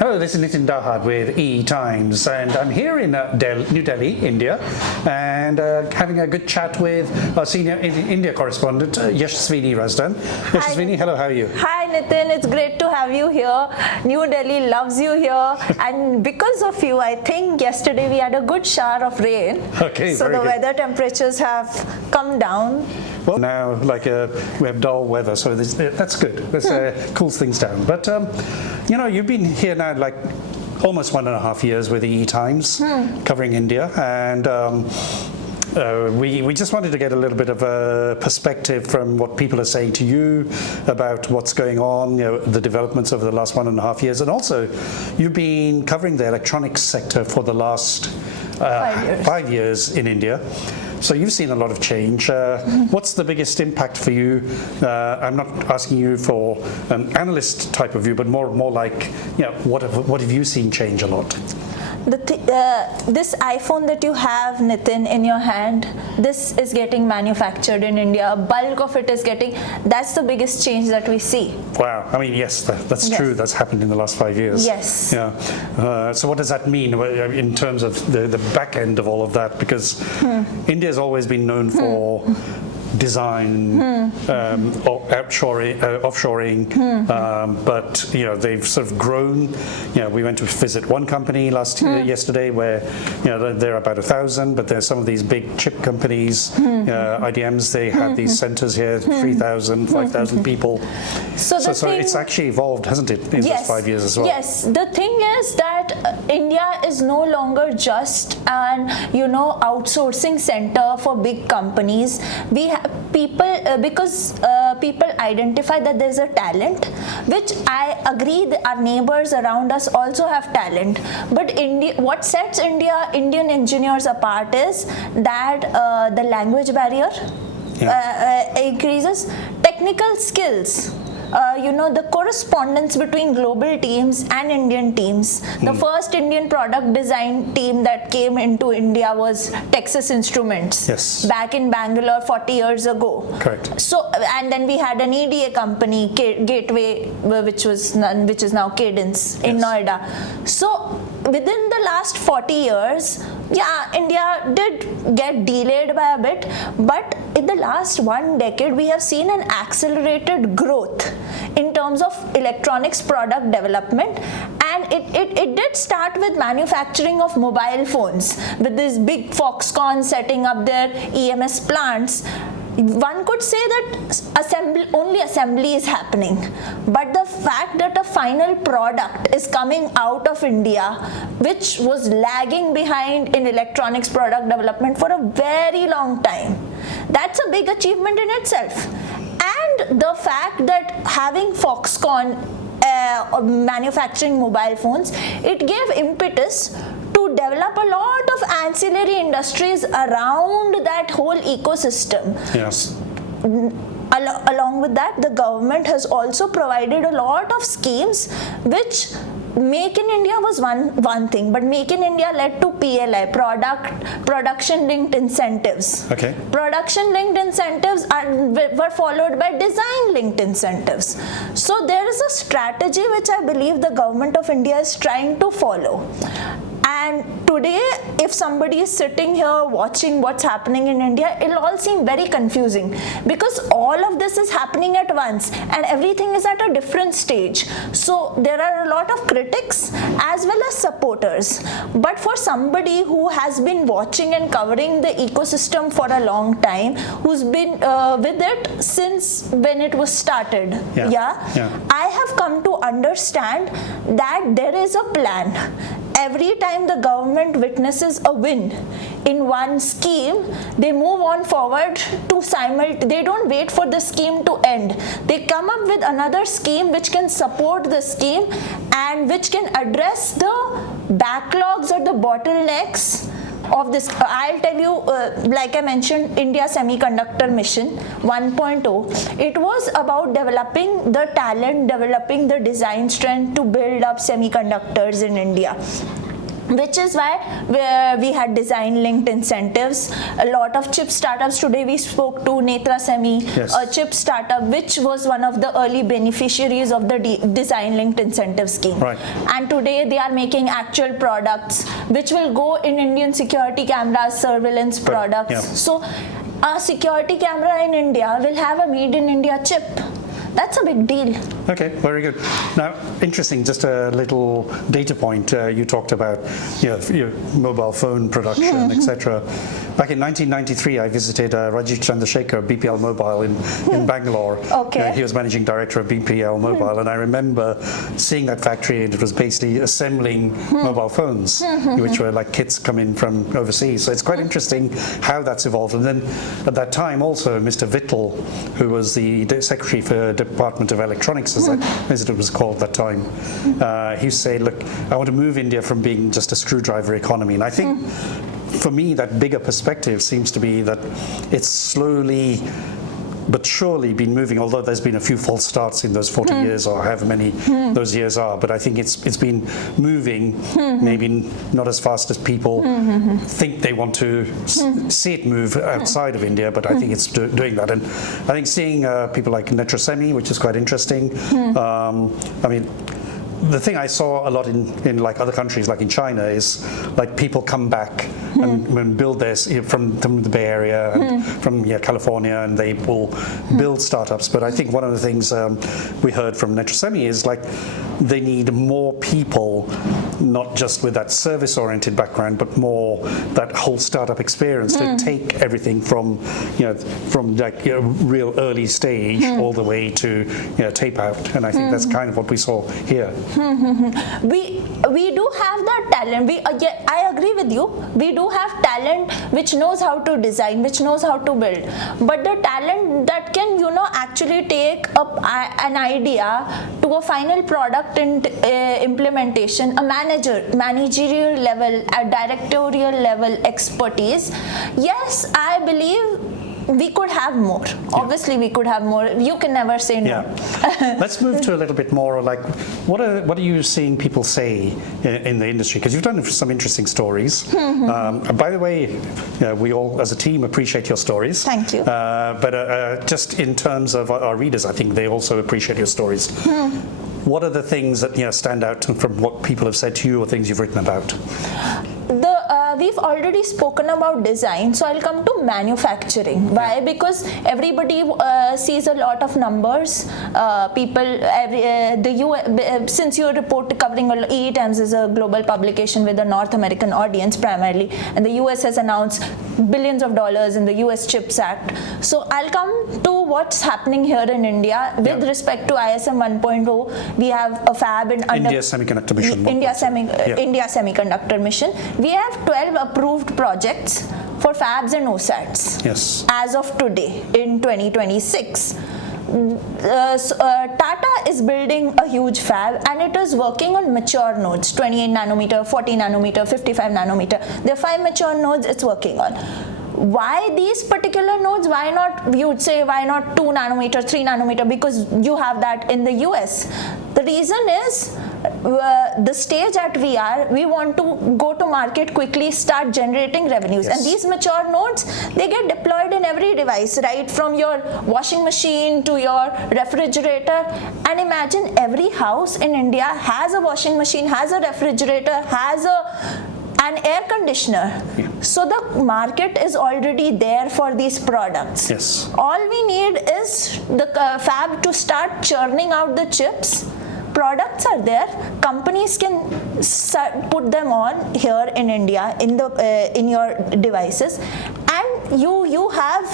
Hello, this is Nitin Dahad with EE Times, and I'm here in New Delhi, India, and having a good chat with our senior India correspondent, Yashasvini Razdan. Yashasvini, hello, how are you? Hi Nitin, it's great to have you here. New Delhi loves you here, and because of you, I think yesterday we had a good shower of rain. Okay, so very the good. weather temperatures have come down. Well, now we have dull weather, so that's good. That cools things down. But you've been here now almost 1.5 years with EE Times, covering India, and we just wanted to get a little bit of a perspective from what people are saying to you about what's going on, the developments over the last 1.5 years, and also you've been covering the electronics sector for the last 5 years in India. So you've seen a lot of change. What's the biggest impact for you? I'm not asking you for an analyst type of view, but more like, what have you seen change a lot? This iPhone that you have, Nitin, in your hand, this is getting manufactured in India. Bulk of it is that's the biggest change that we see. Wow. I mean, yes, that's true. That's happened in the last 5 years. Yes. Yeah. So what does that mean in terms of the back end of all of that? Because India has always been known for design, or offshoring, but they've sort of grown. We went to visit one company yesterday where they're about 1,000, but there's some of these big chip companies, IDMs. They have these centers here, 3,000, 5,000 people. So it's actually evolved, hasn't it, in those 5 years as well? Yes. The thing is that India is no longer just an outsourcing center for big companies. We have people because people identify that there's a talent, which I agree that our neighbors around us also have talent. But what sets Indian engineers apart is that the language barrier increases, technical skills. The correspondence between global teams and Indian teams. The first Indian product design team that came into India was Texas Instruments, back in Bangalore 40 years ago. Correct. So, and then we had an EDA company, Gateway, which is now Cadence in Noida. So, within the last 40 years, India did get delayed by a bit, but in the last 1 decade, we have seen an accelerated growth in terms of electronics product development, and it did start with manufacturing of mobile phones, with this big Foxconn setting up their EMS plants. One could say that only assembly is happening, but the fact that a final product is coming out of India, which was lagging behind in electronics product development for a very long time, that's a big achievement in itself. And the fact that having Foxconn manufacturing mobile phones, it gave impetus to develop a lot of ancillary industries around that whole ecosystem. Yes. Along with that, the government has also provided a lot of schemes, which Make in India was one thing, but Make in India led to PLI, production linked incentives. Okay. Production linked incentives were followed by design linked incentives. So there is a strategy which I believe the government of India is trying to follow. And today, if somebody is sitting here watching what's happening in India, it'll all seem very confusing, because all of this is happening at once and everything is at a different stage. So there are a lot of critics as well as supporters. But for somebody who has been watching and covering the ecosystem for a long time, who's been with it since when it was started, I have come to understand that there is a plan. Every time the government witnesses a win in one scheme, they move on forward to they don't wait for the scheme to end. They come up with another scheme which can support the scheme and which can address the backlogs or the bottlenecks of this. I'll tell you, like I mentioned, India Semiconductor Mission 1.0. It was about developing the talent, developing the design strength to build up semiconductors in India. which is why we had design linked incentives. A lot of chip startups, today we spoke to Netra Semi, Yes. a chip startup which was one of the early beneficiaries of the design linked incentive scheme. Right. And today they are making actual products which will go in Indian security cameras, surveillance products. Yeah. So a security camera in India will have a made in India chip. That's a big deal. Okay, very good. Now, interesting, just a little data point. You talked about your mobile phone production, etc. Back in 1993, I visited Rajiv Chandrasekhar, BPL Mobile in Bangalore. Okay. He was managing director of BPL Mobile, and I remember seeing that factory, and it was basically assembling mobile phones, which were like kits coming from overseas. So it's quite interesting how that's evolved. And then at that time also, Mr. Vittal, who was the secretary for Department of Electronics, as it was called at that time, he used to say, look, I want to move India from being just a screwdriver economy. And I think for me, that bigger perspective seems to be that it's slowly but surely been moving, although there's been a few false starts in those 40 years or however many those years are, but I think it's been moving, maybe not as fast as people think they want to see it move outside of India, but I think it's doing that. And I think seeing people like Netra Semi, which is quite interesting. I mean, the thing I saw a lot in like other countries, like in China, is like people come back and build this from the Bay Area and from California, and they will build startups. But I think one of the things we heard from Netra Semi is like they need more people, not just with that service-oriented background, but more that whole startup experience to take everything from like real early stage all the way to tape out. And I think that's kind of what we saw here. We do have that talent. I agree with you. We do have talent which knows how to design, which knows how to build. But the talent that can actually take up an idea to a final product and implementation, a managerial level, a directorial level expertise. Yes, I believe we could have more. Obviously, we could have more. You can never say no. Yeah. Let's move to a little bit more like what are you seeing people say in the industry? Because you've done some interesting stories. By the way, we all as a team appreciate your stories. Thank you. But just in terms of our readers, I think they also appreciate your stories. What are the things that stand out from what people have said to you or things you've written about? We've already spoken about design, so I'll come to manufacturing. Why? Because everybody sees a lot of numbers. Since your report covering EE Times is a global publication with a North American audience primarily, and the US has announced billions of dollars in the US CHIPS Act. So I'll come to what's happening here in India with respect to ISM 1.0. We have a fab in India Semiconductor Mission. India Semiconductor Mission. We have 12 approved projects for Fabs and OSATs. Yes. As of today, in 2026. Tata is building a huge fab, and it is working on mature nodes, 28 nanometer, 40 nanometer, 55 nanometer. There are 5 mature nodes it's working on. Why these particular nodes? Why not, you would say, why not 2 nanometer, 3 nanometer? Because you have that in the US. The reason is the stage at we want to go to market quickly, start generating revenues. Yes. And these mature nodes, they get deployed in every device, right from your washing machine to your refrigerator. And imagine every house in India has a washing machine, has a refrigerator, has an air conditioner. Yeah. So the market is already there for these products. Yes. All we need is the fab to start churning out the chips. Products are there. Companies can put them on here in India in your devices, and you have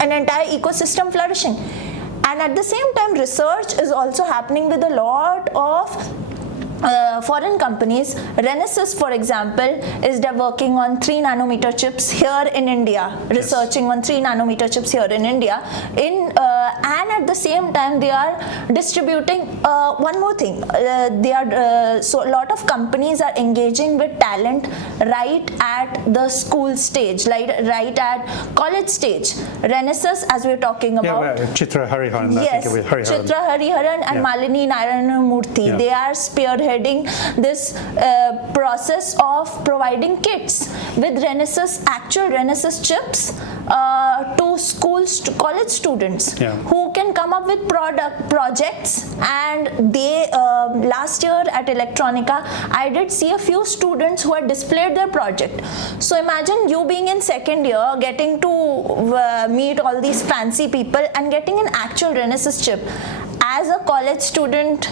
an entire ecosystem flourishing. And at the same time, research is also happening with a lot of foreign companies. Renesas, for example, is working on 3 nanometer chips here in India, researching on 3 nanometer chips here in India. And at the same time they are distributing one more thing. So a lot of companies are engaging with talent right at the school stage, like right at college stage. Renaissance, as we're talking about. Yeah, Chitra Hariharan. Yes, I think it was Hariharan. Chitra Hariharan and Yeah. Malini Narayanamurthy. Yeah. They are spearheading this process of providing kits with Renaissance, actual Renaissance chips to schools, to college students Yeah. who can come up with projects. And they last year at Electronica, I did see a few students who had displayed their project. So imagine you being in second year, getting to meet all these fancy people and getting an actual Renaissance chip. As a college student,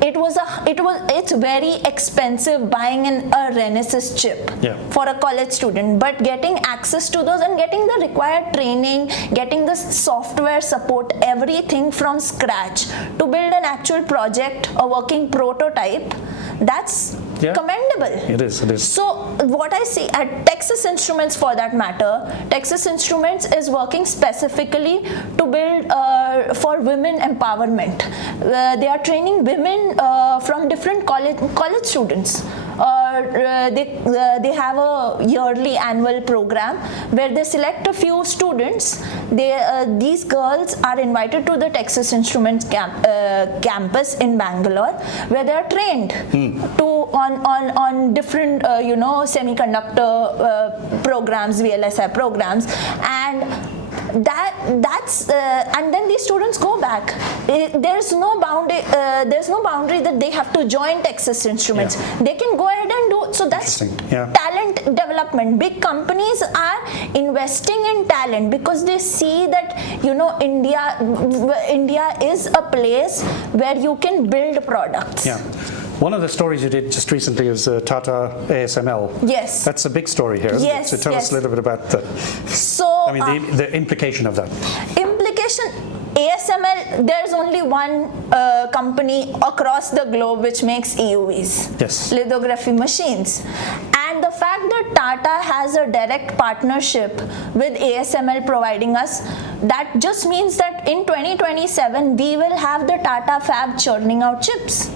it's very expensive buying a Renaissance chip for a college student, but getting access to those and getting the required training, getting the software support, everything from scratch to build an actual project, a working prototype, that's commendable. It is. So what I see at Texas Instruments, for that matter, Texas Instruments is working specifically to build for women empowerment. They are training women from different college students. They have a yearly annual program where they select a few students. These girls are invited to the Texas Instruments campus in Bangalore, where they are trained on different semiconductor programs, VLSI programs, and that's and then these students go back. There's no boundary that they have to join Texas Instruments. They can go ahead and do so. That's talent development. Big companies are investing in talent because they see that India is a place where you can build products. One of the stories you did just recently was Tata ASML. Yes. That's a big story here, isn't it? So tell us a little bit about that. So, the implication of that. ASML, there's only one company across the globe which makes EUVs, lithography machines. And the fact that Tata has a direct partnership with ASML providing us, that just means that in 2027, we will have the Tata fab churning out chips.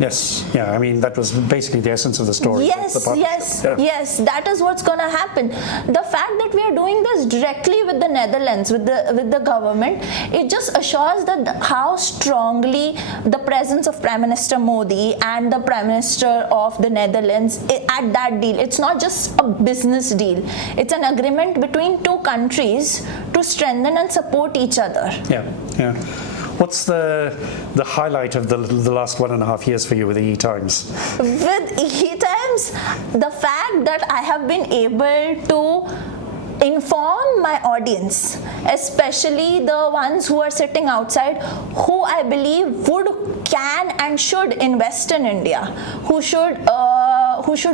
Yes, I mean, that was basically the essence of the story. Yes, that is what's going to happen. The fact that we are doing this directly with the Netherlands, with the government, it just assures that how strongly the presence of Prime Minister Modi and the Prime Minister of the Netherlands at that deal. It's not just a business deal. It's an agreement between two countries to strengthen and support each other. Yeah. What's the highlight of the last 1.5 years for you with the E-Times? With E-Times, the fact that I have been able to inform my audience, especially the ones who are sitting outside, who I believe can and should invest in India, who should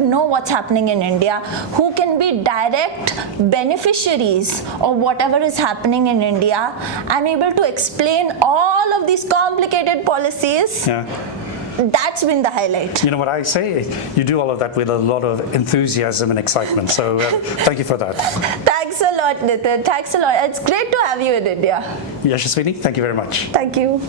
know what's happening in India, who can be direct beneficiaries of whatever is happening in India. I'm able to explain all of these complicated policies. That's been the highlight. You know what I say? You do all of that with a lot of enthusiasm and excitement. So thank you for that. Thanks a lot, Nitin. Thanks a lot. It's great to have you in India. Yashasvini, thank you very much. Thank you.